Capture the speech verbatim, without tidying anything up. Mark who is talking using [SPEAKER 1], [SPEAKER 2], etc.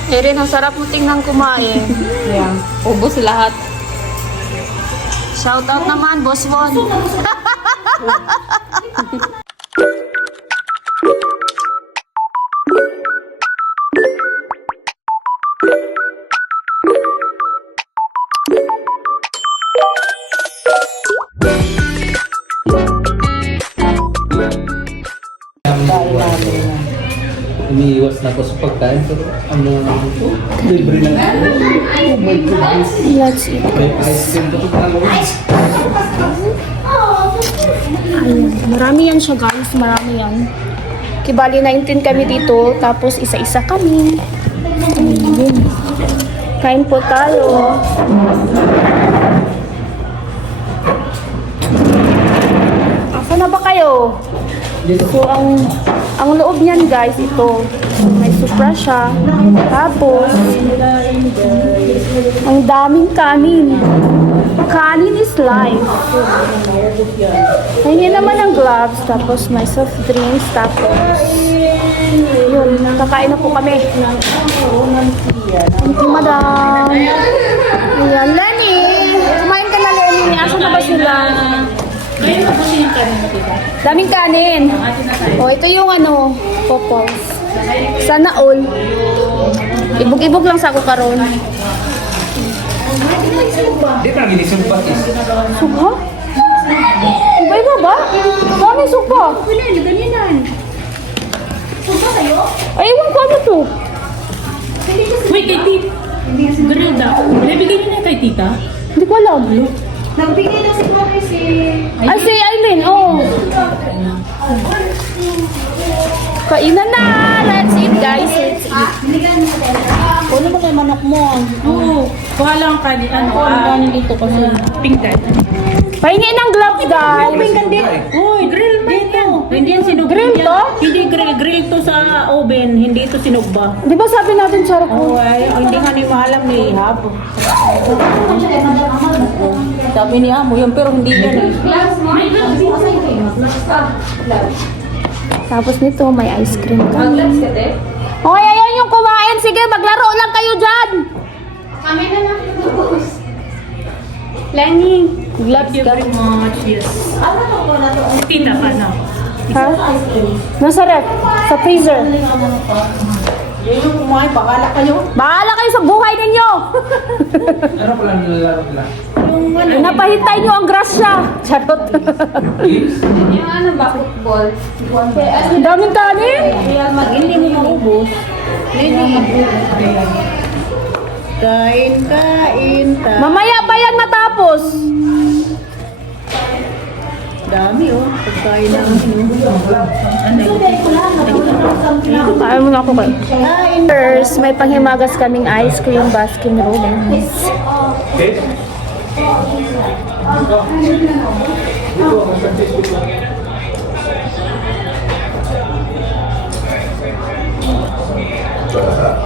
[SPEAKER 1] Erin, ang sarap mo tingnan kumain.
[SPEAKER 2] Yeah. Ubos lahat.
[SPEAKER 1] Shout out naman, Boss Won.
[SPEAKER 3] Umiiwas na ako sa pagkain pero ang mga naman ito, libre na ito. Oh my goodness.
[SPEAKER 1] Let's eat.
[SPEAKER 3] May ice cream pa ito pangalawa.
[SPEAKER 1] Ayun. Marami yan siya guys, marami yan. Kibali nineteen kami dito, tapos isa-isa kami. Ayun. Kain po tayo. Asa na ba kayo? So, ang ang loob niyan guys, ito. May supra siya. Tapos, ang daming kanin. Kanin is life. Ayun naman ang gloves. Tapos, may soft drinks. Tapos, yun. Kakain na po kami. Thank you, madam. Ayan, Lenny. Kumain ka na, Lenny. Asa na ba sila?
[SPEAKER 2] Ngayon po siya yung kanin mo, diba?
[SPEAKER 1] Daming kanin. O, ito yung ano, popos. Sana all. Ibog-ibog lang sa ako karon.
[SPEAKER 3] Di pa ginisumpat is.
[SPEAKER 1] Suba? Iba-iba ba? Dami suba.
[SPEAKER 2] Ganyan, ganyan.
[SPEAKER 1] Ay, iwan ko ano to.
[SPEAKER 2] Uy, kay tita. Grilda. Nabigay niyo na kay tita?
[SPEAKER 1] Hindi ko alam.
[SPEAKER 4] Nagbigay na si Mami si...
[SPEAKER 1] Ay, si Aileen, oh. Kainan na! Let's eat, guys. Let's eat.
[SPEAKER 2] Ano ba kay manok mo? Oo. Kuha lang kanin. Ano? Ah, kanin dito kasi. Pinggan.
[SPEAKER 1] Pahingin ng gloves, guys.
[SPEAKER 2] Uy, grill mo dito. Hindi yan sinugba.
[SPEAKER 1] Grill to?
[SPEAKER 2] Hindi grill. Grill to sa oven. Hindi ito sinugba.
[SPEAKER 1] Di ba sabi natin,
[SPEAKER 2] Oo,
[SPEAKER 1] charcoal?
[SPEAKER 2] ay, hindi nga ni maalam ni Ihab. Sabi ni Amo yun, pero hindi yan eh.
[SPEAKER 1] Tapos nito, may ice cream kami. Hoy, ayan yung kumain. Sige, maglaro lang kayo dyan.
[SPEAKER 4] Kami na lang.
[SPEAKER 1] Lenny, gloves
[SPEAKER 2] Thank you
[SPEAKER 1] ka.
[SPEAKER 2] very much. Yes. Tita pa na.
[SPEAKER 1] Ha? Nasa ref. Sa freezer.
[SPEAKER 2] Yun yung kumain, bakala kayo.
[SPEAKER 1] Bahala kayo sa buhay ninyo.
[SPEAKER 3] Ano pala nilalaro nila?
[SPEAKER 2] Yung ano,
[SPEAKER 1] Napahintay nyo ang grasya. Charot.
[SPEAKER 3] Yes?
[SPEAKER 4] Yung ano ba, football?
[SPEAKER 1] Ang daming kanin.
[SPEAKER 2] Real Madrid, hindi mo maubos. Hindi. Kain, kain, ta.
[SPEAKER 1] Mamaya pa yan matapos.
[SPEAKER 2] Dami oh, pagkain namin.
[SPEAKER 1] Ayaw mo na ako kayo.
[SPEAKER 2] Kain.
[SPEAKER 1] First, may panghimagas kaming ice cream Baskin Robbins.
[SPEAKER 3] Okay? Dito.